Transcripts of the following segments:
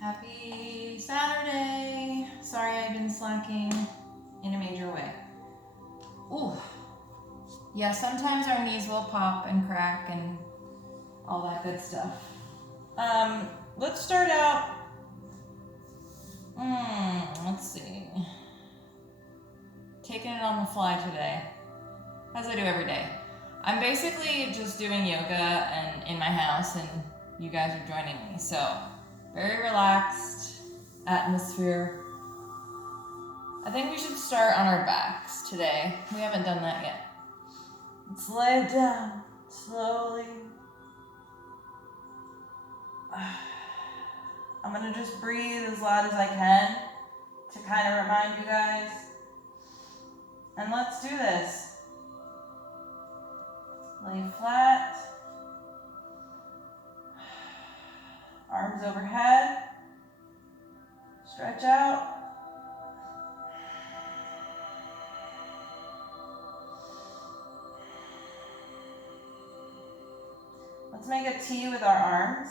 Happy Saturday. Sorry I've been slacking in a major way. Ooh. Yeah, sometimes our knees will pop and crack and all that good stuff. Let's start out. Let's see. Taking it on the fly today, as I do every day. I'm basically just doing yoga and in my house, and you guys are joining me. So, very relaxed atmosphere. I think we should start on our backs today. We haven't done that yet. Let's lay down slowly. I'm gonna just breathe as loud as I can to kind of remind you guys. And let's do this. Lay flat. Arms overhead. Stretch out. Let's make a T with our arms.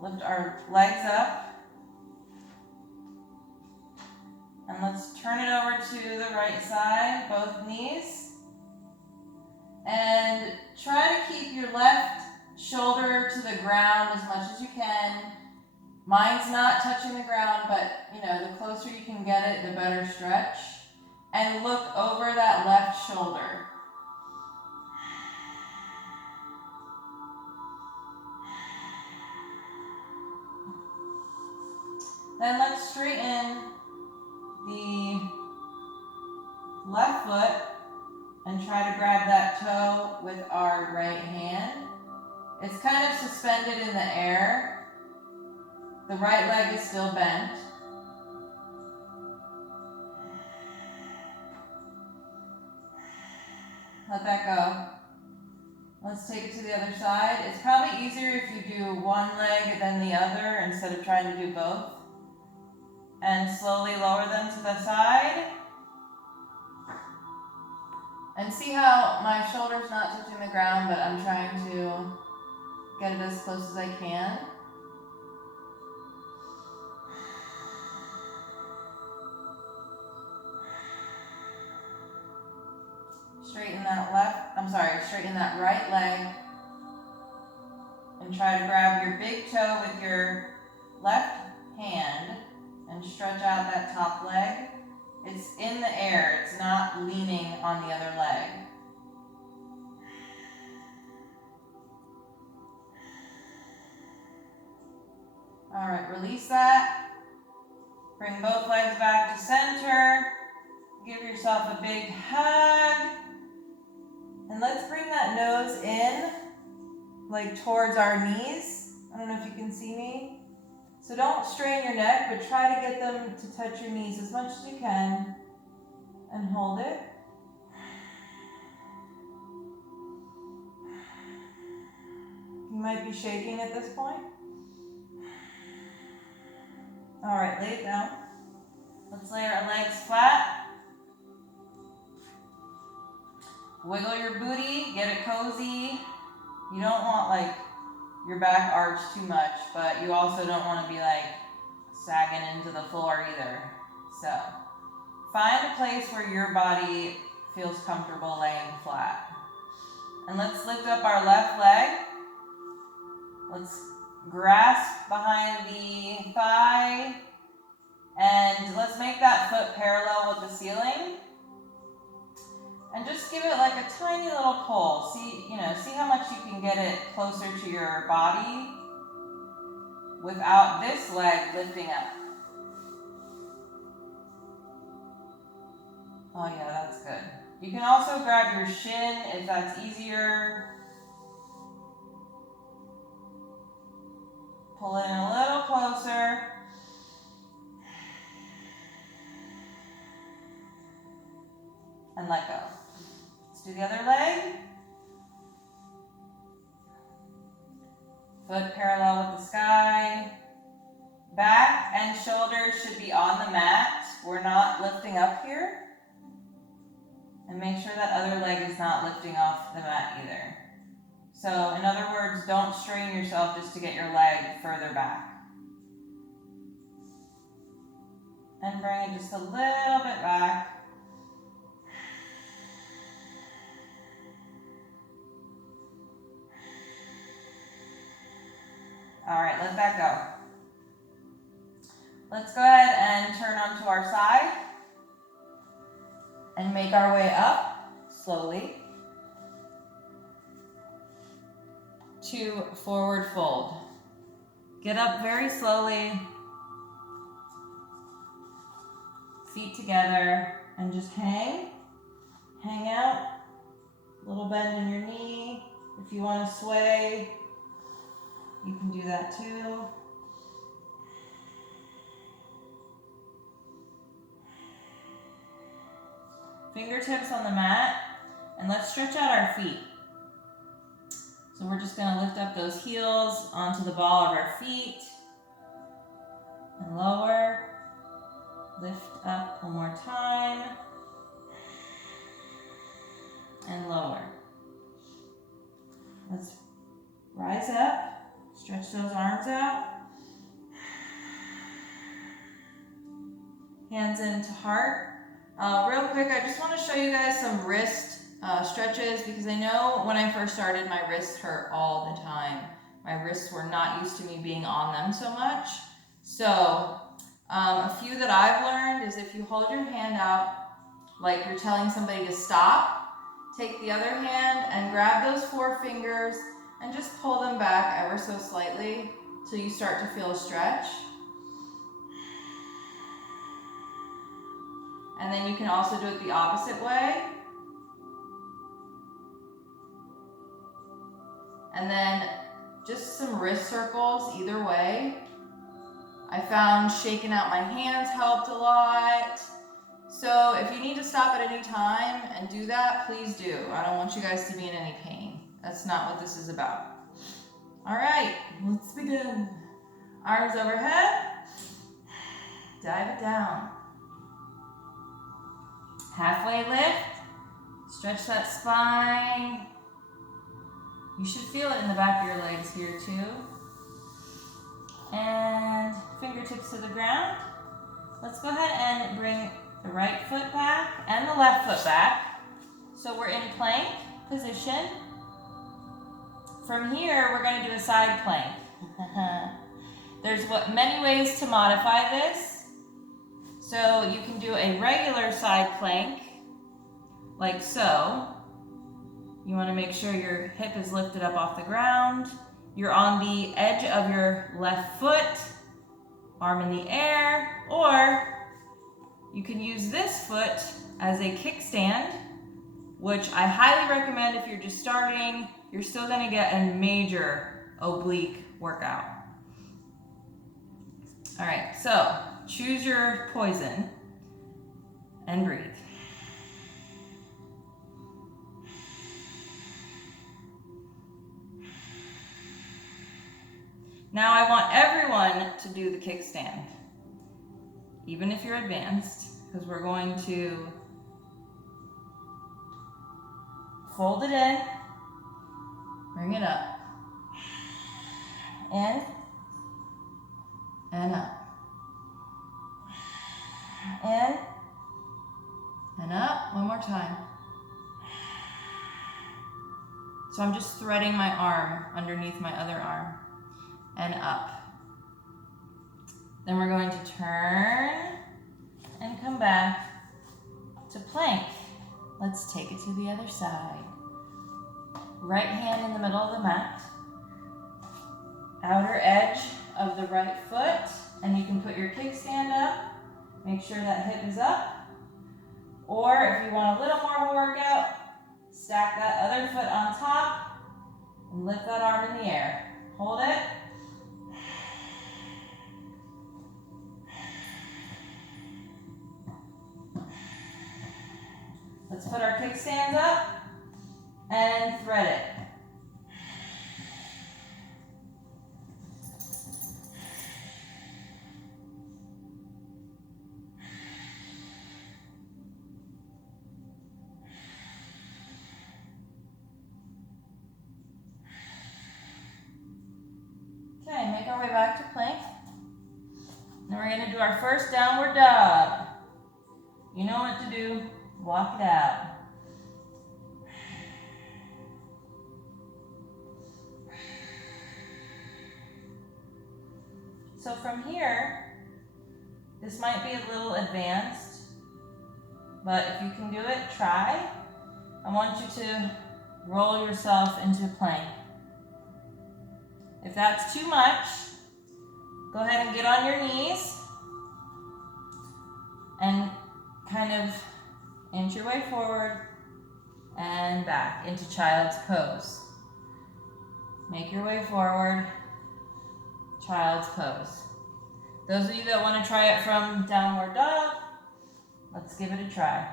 Lift our legs up. And let's turn it over to the right side, both knees. And try to keep your left shoulder to the ground as much as you can. Mine's not touching the ground, but the closer you can get it, the better stretch. And look over that left shoulder. Then let's straighten the left foot and try to grab that toe with our right hand. It's kind of suspended in the air. The right leg is still bent. Let that go. Let's take it to the other side. It's probably easier if you do one leg then the other instead of trying to do both. And slowly lower them to the side. And see how my shoulder's not touching the ground, but I'm trying to get it as close as I can. Straighten that right leg. And try to grab your big toe with your left hand and stretch out that top leg. It's in the air, it's not leaning on the other leg. All right, release that. Bring both legs back to center. Give yourself a big hug. And let's bring that nose in, like towards our knees. I don't know if you can see me. So don't strain your neck, but try to get them to touch your knees as much as you can. And hold it. You might be shaking at this point. All right, lay it down. Let's lay our legs flat. Wiggle your booty, get it cozy. You don't want your back arch too much, but you also don't want to be sagging into the floor either. So find a place where your body feels comfortable laying flat. And let's lift up our left leg. Let's grasp behind the thigh. And let's make that foot parallel with the ceiling. And just give it a tiny little pull. See how much you can get it closer to your body without this leg lifting up. Oh yeah, that's good. You can also grab your shin if that's easier. Pull it in a little closer. And let go. Let's do the other leg. Foot parallel with the sky. Back and shoulders should be on the mat. We're not lifting up here. And make sure that other leg is not lifting off the mat either. So in other words, don't strain yourself just to get your leg further back. And bring it just a little bit back. All right, let that go. Let's go ahead and turn onto our side and make our way up slowly to forward fold. Get up very slowly, feet together, and just hang out, little bend in your knee. If you want to sway, you can do that too. Fingertips on the mat, and let's stretch out our feet. So we're just going to lift up those heels onto the ball of our feet and lower. Lift up one more time and lower. Let's rise up, stretch those arms out. Hands into heart. Real quick, I just want to show you guys some wrist stretches because I know when I first started, my wrists hurt all the time. My wrists were not used to me being on them so much. So a few that I've learned is if you hold your hand out like you're telling somebody to stop, take the other hand and grab those 4 fingers and just pull them back ever so slightly till you start to feel a stretch. And then you can also do it the opposite way. And then just some wrist circles either way. I found shaking out my hands helped a lot. So if you need to stop at any time and do that, please do. I don't want you guys to be in any pain. That's not what this is about. All right, let's begin. Arms overhead. Dive it down. Halfway lift. Stretch that spine. You should feel it in the back of your legs here too. And fingertips to the ground. Let's go ahead and bring the right foot back and the left foot back. So we're in plank position. From here, we're going to do a side plank. There's many ways to modify this. So you can do a regular side plank, like so. You want to make sure your hip is lifted up off the ground. You're on the edge of your left foot, arm in the air, or you can use this foot as a kickstand, which I highly recommend if you're just starting. You're still going to get a major oblique workout. All right, so choose your poison and breathe. Now I want everyone to do the kickstand, even if you're advanced, because we're going to fold it in, bring it up, in, and up, in, and up. One more time. So I'm just threading my arm underneath my other arm. And up. Then we're going to turn and come back to plank. Let's take it to the other side. Right hand in the middle of the mat. Outer edge of the right foot, and you can put your kickstand up. Make sure that hip is up. Or if you want a little more of a workout, stack that other foot on top and lift that arm in the air. Hold it. Let's put our kickstands up and thread it. Make our way back to plank. Then we're gonna do our first downward dog. You know what to do, walk it out. So from here, this might be a little advanced, but if you can do it, try. I want you to roll yourself into plank. If that's too much, go ahead and get on your knees and kind of inch your way forward and back into child's pose. Make your way forward, child's pose. Those of you that want to try it from downward dog, let's give it a try.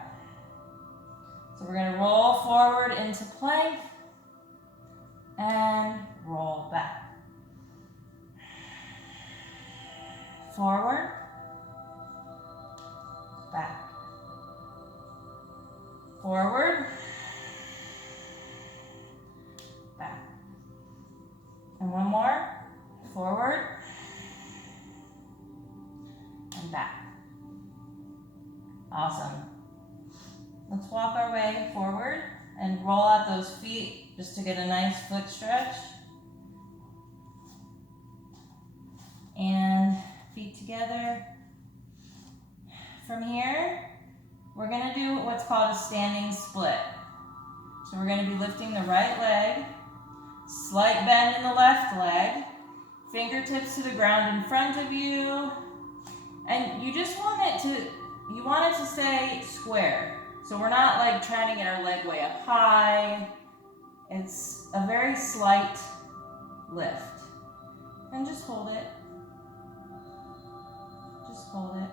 So we're going to roll forward into plank and roll back. Forward, back. Forward, back. And one more. Forward and back. Awesome. Let's walk our way forward and roll out those feet just to get a nice foot stretch. And feet together. From here, we're going to do what's called a standing split. So we're going to be lifting the right leg, slight bend in the left leg, fingertips to the ground in front of you, and you just want it to stay square. So we're not like trying to get our leg way up high. It's a very slight lift. And just hold it. Just hold it.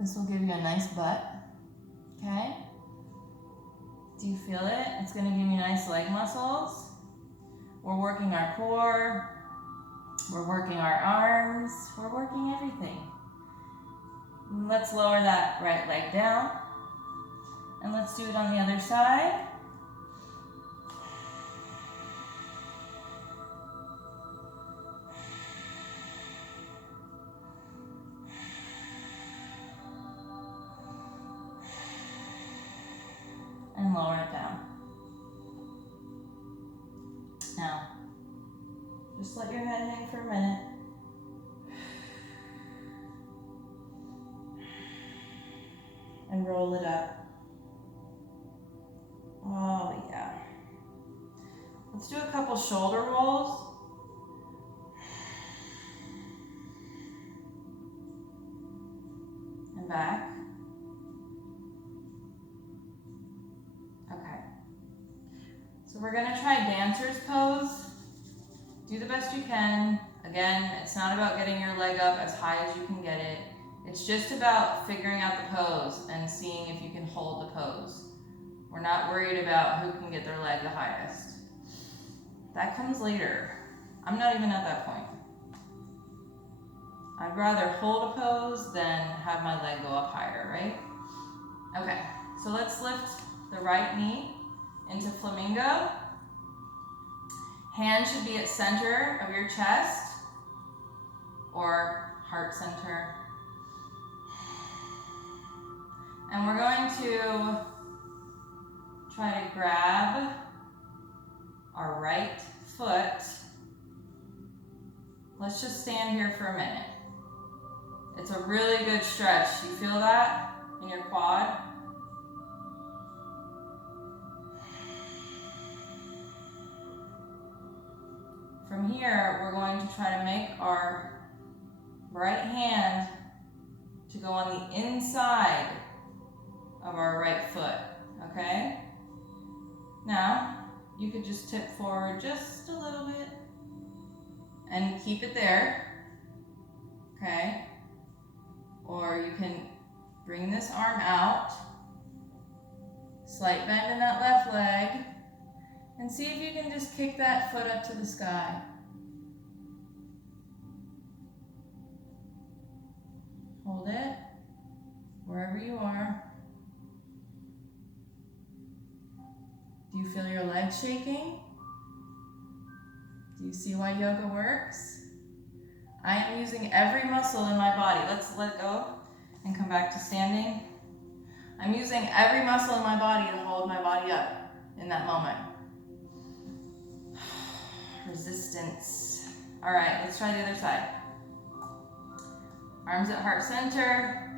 This will give you a nice butt, okay? Do you feel it? It's gonna give you nice leg muscles. We're working our core, we're working our arms, we're working everything. Let's lower that right leg down, and let's do it on the other side. And lower it down. Now, just let your head hang for a minute. And roll it up. Oh, yeah. Let's do a couple shoulder rolls. And back. Okay. So we're gonna try dancer's pose. Do the best you can. Again, it's not about getting your leg up as high as you can get it. It's just about figuring out the pose and seeing if you can hold the pose. We're not worried about who can get their leg the highest. That comes later. I'm not even at that point. I'd rather hold a pose than have my leg go up higher, right? Okay, so let's lift the right knee into flamingo. Hand should be at center of your chest or heart center. And we're going to try to grab our right foot. Let's just stand here for a minute. It's a really good stretch. You feel that in your quad? From here, we're going to try to make our right hand to go on the inside of our right foot, okay? Now, you could just tip forward just a little bit and keep it there, okay? Or you can bring this arm out, slight bend in that left leg, and see if you can just kick that foot up to the sky. Hold it, wherever you are. feel your legs shaking? Do you see why yoga works? I am using every muscle in my body. Let's let go and come back to standing. I'm using every muscle in my body to hold my body up in that moment. Resistance. All right, let's try the other side. Arms at heart center.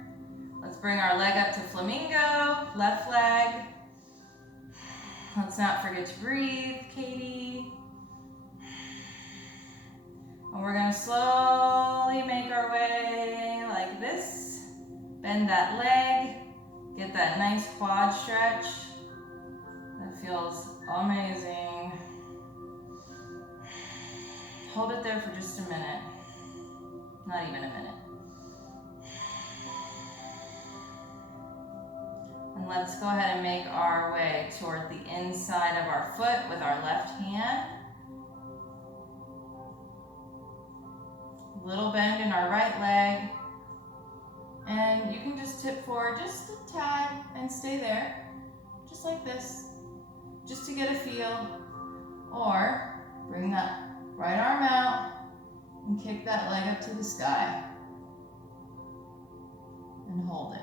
Let's bring our leg up to flamingo, left leg. Let's not forget to breathe, Katie. And we're gonna slowly make our way like this. Bend that leg, get that nice quad stretch. That feels amazing. Hold it there for just a minute. Not even a minute. And let's go ahead and make our way toward the inside of our foot with our left hand. Little bend in our right leg. And you can just tip forward just a tad and stay there, just like this, just to get a feel. Or bring that right arm out and kick that leg up to the sky. And hold it.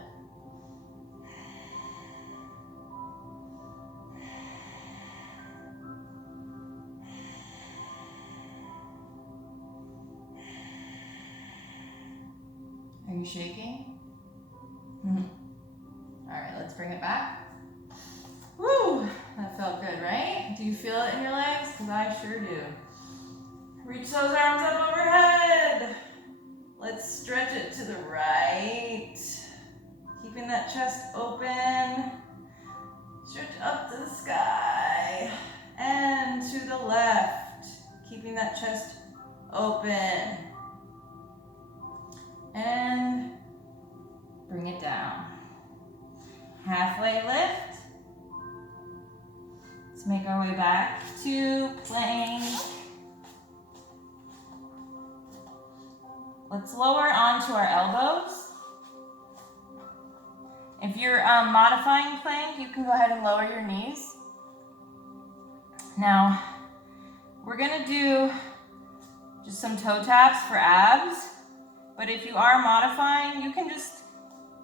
Are you shaking? All right, let's bring it back. Woo, that felt good, right? Do you feel it in your legs? Because I sure do. Reach those arms up overhead. Let's stretch it to the right. Keeping that chest open. Stretch up to the sky. And to the left. Keeping that chest open. And bring it down. Halfway lift. Let's make our way back to plank. Let's lower onto our elbows. If you're modifying plank, you can go ahead and lower your knees. Now, we're gonna do just some toe taps for abs. But if you are modifying, you can just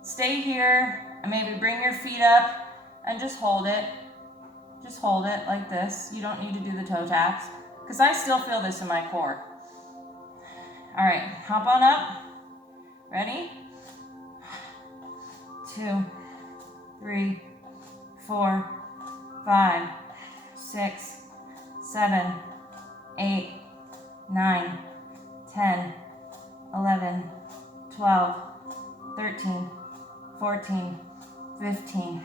stay here and maybe bring your feet up and just hold it. Just hold it like this. You don't need to do the toe taps because I still feel this in my core. All right, hop on up. Ready? 2, 3, 4, 5, 6, 7, 8, 9, 10, 11, 12, 13, 14, 15,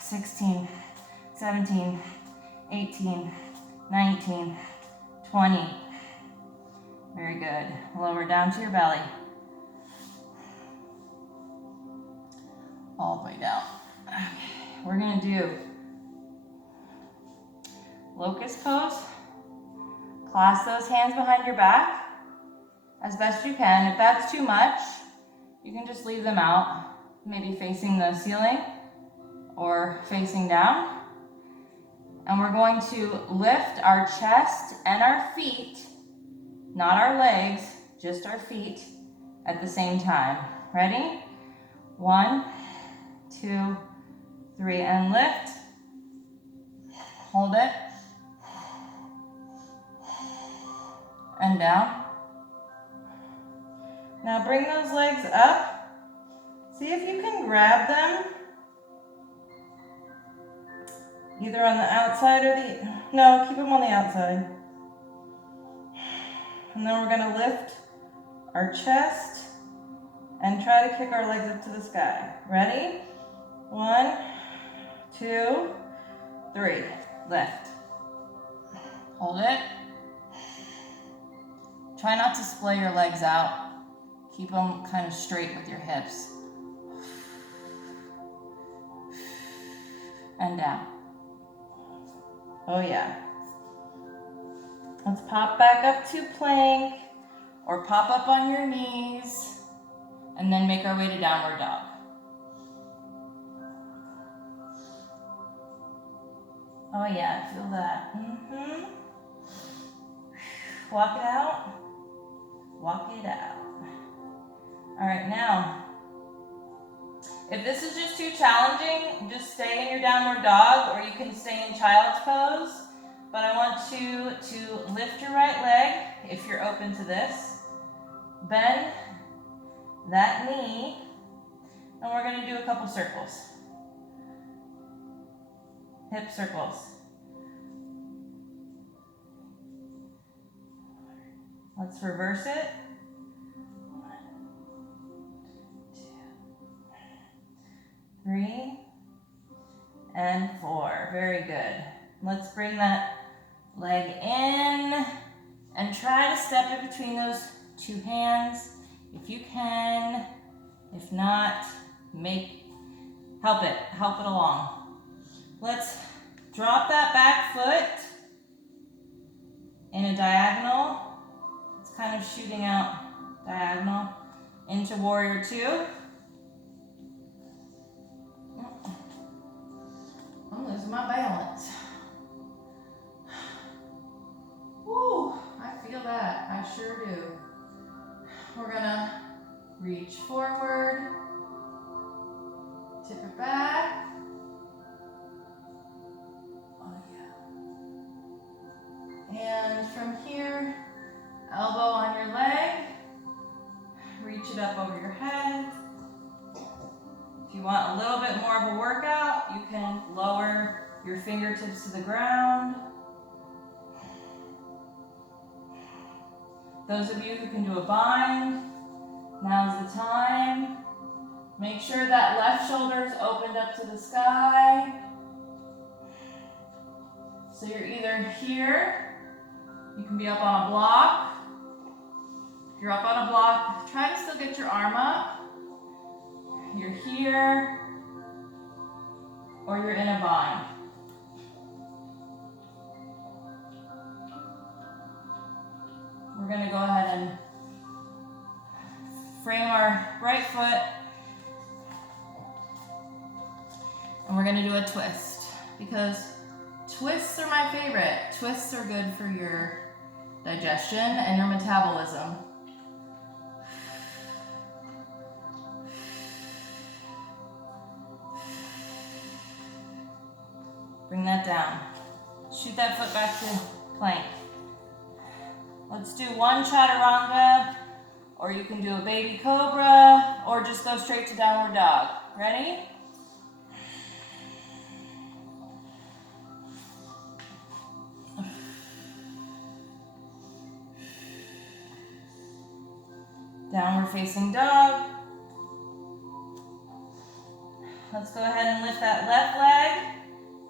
16, 17, 18, 19, 20. Very good. Lower down to your belly. All the way down. Okay. We're gonna do locust pose. Clasp those hands behind your back as best you can. If that's too much, you can just leave them out, maybe facing the ceiling or facing down. And we're going to lift our chest and our feet, not our legs, just our feet at the same time. Ready? 1, 2, 3, and lift. Hold it. And down. Now bring those legs up. See if you can grab them. Either on the outside or no, keep them on the outside. And then we're gonna lift our chest and try to kick our legs up to the sky. Ready? 1, 2, 3. Lift. Hold it. Try not to splay your legs out. Keep them kind of straight with your hips. And down. Oh yeah. Let's pop back up to plank or pop up on your knees and then make our way to downward dog. Oh yeah, I feel that. Walk it out. Walk it out. All right, now, if this is just too challenging, just stay in your downward dog, or you can stay in child's pose. But I want you to lift your right leg, if you're open to this. Bend that knee, and we're gonna do a couple circles. Hip circles. Let's reverse it. 1, 2, 3, and 4. Very good. Let's bring that leg in and try to step in between those two hands if you can. If not, help it along. Let's drop that back foot in a diagonal. It's kind of shooting out diagonal into warrior 2. I'm losing my balance. Woo, I feel that, I sure do. We're gonna reach forward, tip it back. Oh yeah. And from here, elbow on your leg, reach it up over your head. If you want a little bit more of a workout, you can lower your fingertips to the ground. Those of you who can do a bind, now's the time. Make sure that left shoulder is opened up to the sky. So you're either here, you can be up on a block. If you're up on a block, try to still get your arm up. You're here, or you're in a bind. We're gonna go ahead and frame our right foot, and we're gonna do a twist, because twists are my favorite. Twists are good for your digestion and your metabolism. Bring that down. Shoot that foot back to plank. Let's do one chaturanga, or you can do a baby cobra, or just go straight to downward dog. Ready? Downward facing dog. Let's go ahead and lift that left leg,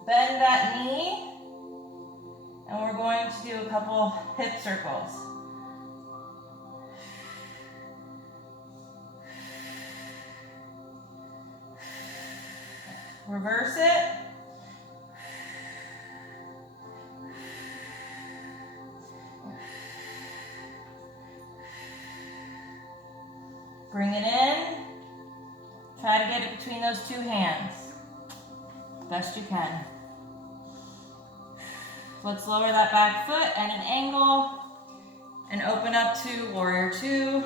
bend that knee, and we're going to do a couple hip circles. Reverse it. Bring it in. Try to get it between those two hands, best you can. Let's lower that back foot at an angle and open up to warrior 2.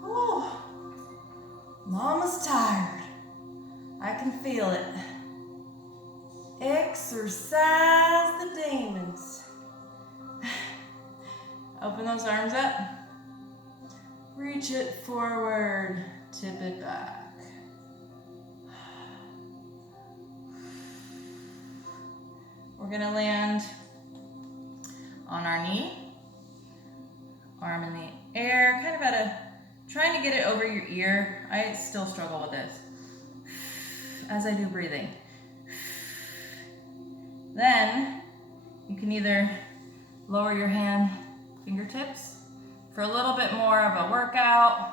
Whew. Mama's tired. I can feel it. Exercise the demons. Open those arms up. Reach it forward, tip it back. We're gonna land on our knee, arm in the air, kind of trying to get it over your ear. I still struggle with this, as I do breathing. Then, you can either lower your fingertips for a little bit more of a workout.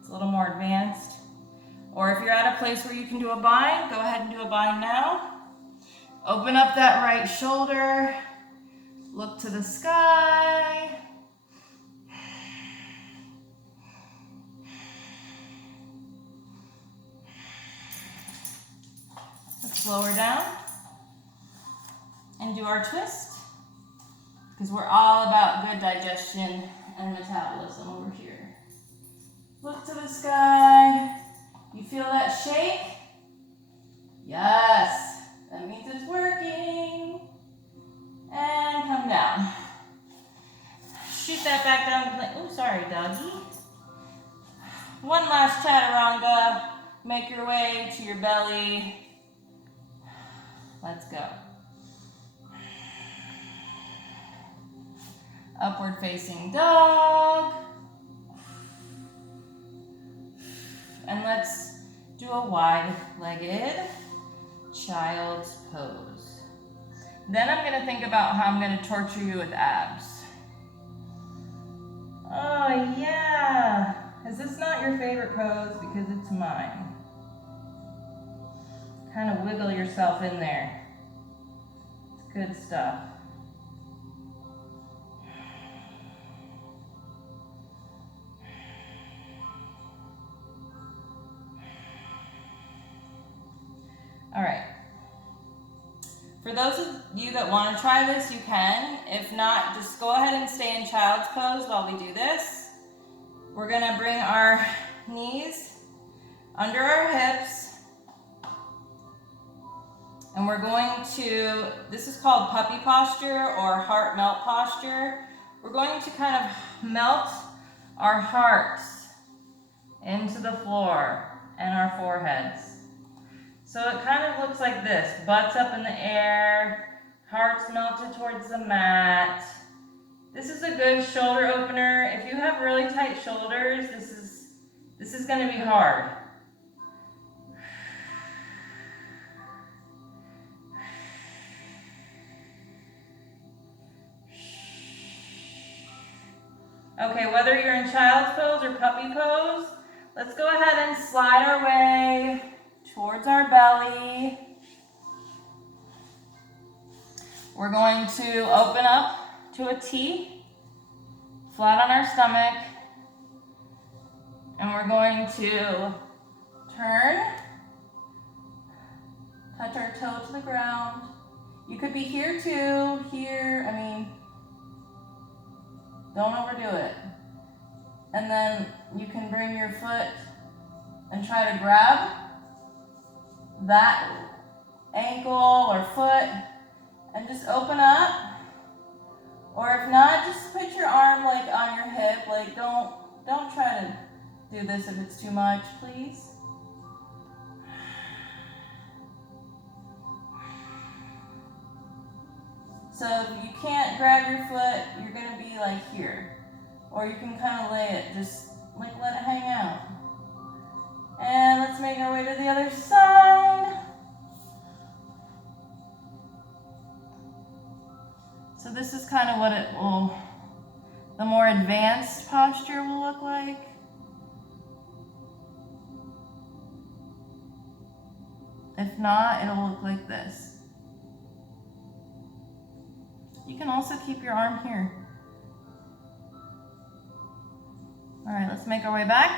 It's a little more advanced. Or if you're at a place where you can do a bind, go ahead and do a bind now. Open up that right shoulder. Look to the sky. Let's lower down. and do our twist, because we're all about good digestion and metabolism over here. Look to the sky. You feel that shake? Yes, that means it's working. And come down. Shoot that back down to plank. Oh, sorry, doggy. One last chaturanga. Make your way to your belly. Let's go. Upward facing dog. And let's do a wide-legged child's pose. Then I'm going to think about how I'm going to torture you with abs. Oh yeah. Is this not your favorite pose? Because it's mine. Kind of wiggle yourself in there. It's good stuff. All right. For those of you that want to try this, you can. If not, just go ahead and stay in child's pose while we do this. We're going to bring our knees under our hips. And we're going to, this is called puppy posture or heart melt posture. We're going to kind of melt our hearts into the floor and our foreheads. So it kind of looks like this, butts up in the air, hearts melted towards the mat. This is a good shoulder opener. If you have really tight shoulders, this is going to be hard. Okay, whether you're in child's pose or puppy pose, let's go ahead and slide our way towards our belly. We're going to open up to a T, flat on our stomach, and we're going to turn, touch our toe to the ground. You could be here too, here, don't overdo it. And then you can bring your foot and try to grab that ankle or foot and just open up. Or if not, just put your arm like on your hip. Like don't try to do this if it's too much, please. So if you can't grab your foot, you're gonna be like here. Or you can kind of lay it, just like let it hang out. And let's make our way to the other side. So this is kind of what it will, the more advanced posture will look like. If not, it'll look like this. You can also keep your arm here. All right, let's make our way back.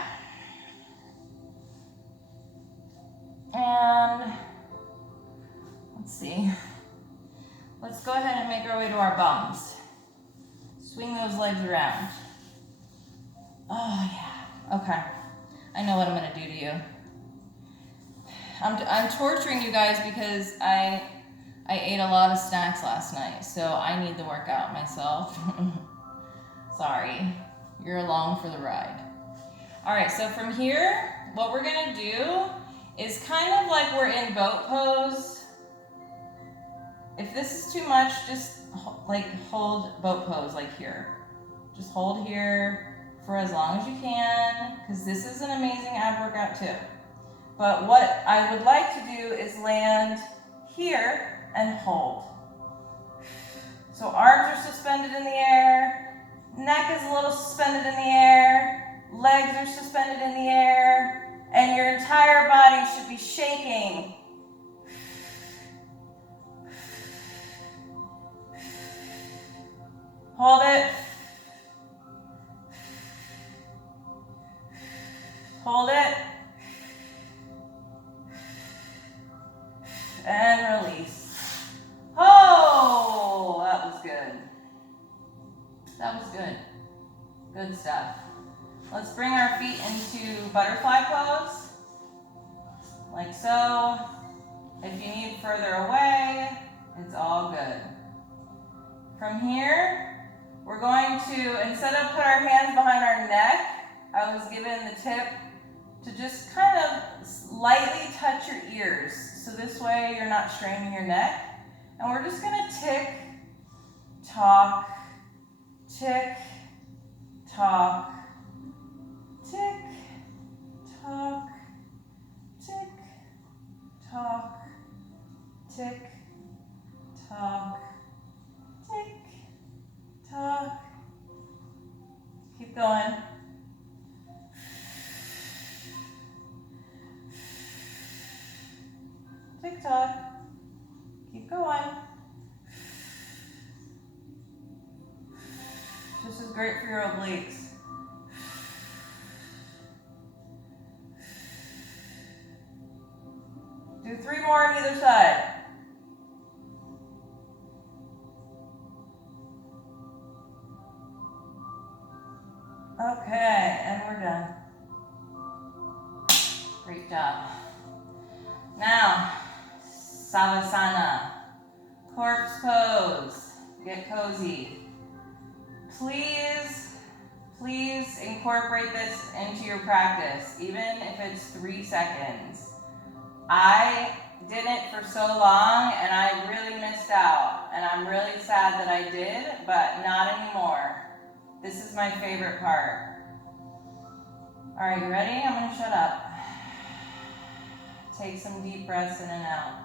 And let's see. Let's go ahead and make our way to our bums. Swing those legs around. Oh yeah, okay. I know what I'm gonna do to you. I'm torturing you guys because I ate a lot of snacks last night, so I need the workout myself. Sorry, you're along for the ride. All right, so from here, what we're gonna do is kind of like we're in boat pose. If this is too much, just like hold boat pose like here. Just hold here for as long as you can, because this is an amazing ab workout too. But what I would like to do is land here and hold. So arms are suspended in the air, neck is a little suspended in the air, legs are suspended in the air, and your entire body should be shaking. Hold it. Hold it. And release. Hold. butterfly pose, like so. If you need further away, it's all good. From here, we're going to, instead of put our hands behind our neck, I was given the tip to just kind of lightly touch your ears. So this way you're not straining your neck. And we're just gonna tick, tock, tick, tock, tick, tock, tick, tock, tick, tock, tick, tock. Keep going. Tick tock. Keep going. This is great for your obliques. Do 3 more on either side. Okay, and we're done. Great job. Now, Savasana, corpse pose. Get cozy. Please, please incorporate this into your practice, even if it's 3 seconds. I did it for so long and I really missed out, and I'm really sad that I did, but not anymore. This is my favorite part. All right, you ready? I'm gonna shut up. Take some deep breaths in and out.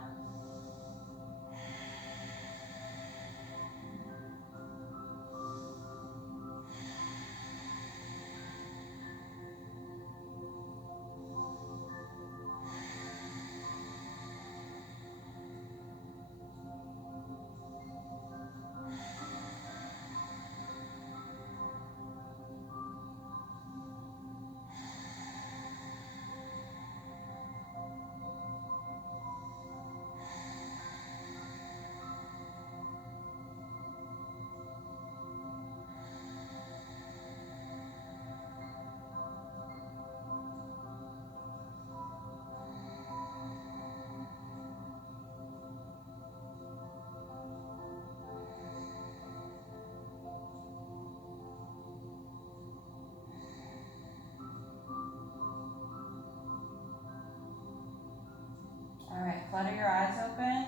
All right, flutter your eyes open.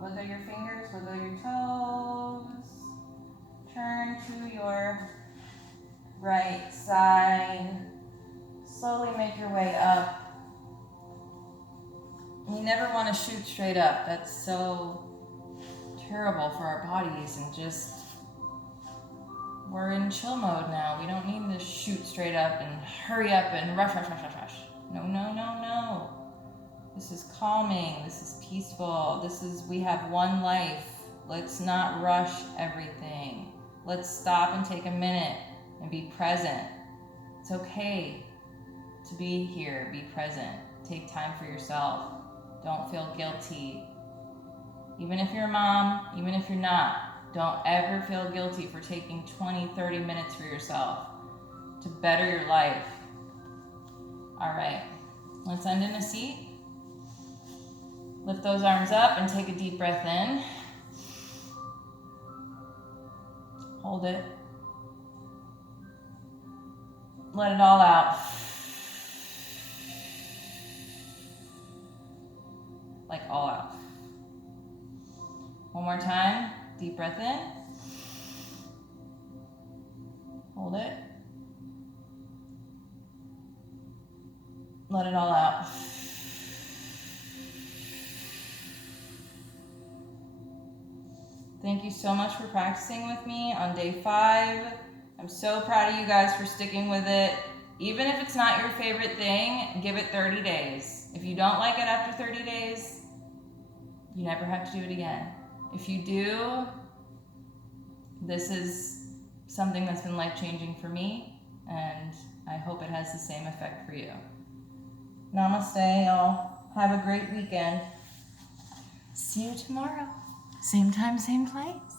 Wiggle your fingers, wiggle your toes. Turn to your right side. Slowly make your way up. You never want to shoot straight up. That's so terrible for our bodies, and just, we're in chill mode now. We don't need to shoot straight up and hurry up and rush. No, no, no, no. This is calming, this is peaceful, we have one life. Let's not rush everything. Let's stop and take a minute and be present. It's okay to be here, be present. Take time for yourself. Don't feel guilty. Even if you're a mom, even if you're not, don't ever feel guilty for taking 20, 30 minutes for yourself to better your life. All right, let's end in a seat. Lift those arms up and take a deep breath in. Hold it. Let it all out. Like all out. One more time. Deep breath in. Hold it. Let it all out. Thank you so much for practicing with me on day 5. I'm so proud of you guys for sticking with it. Even if it's not your favorite thing, give it 30 days. If you don't like it after 30 days, you never have to do it again. If you do, this is something that's been life-changing for me, and I hope it has the same effect for you. Namaste, y'all. Have a great weekend. See you tomorrow. Same time, same place.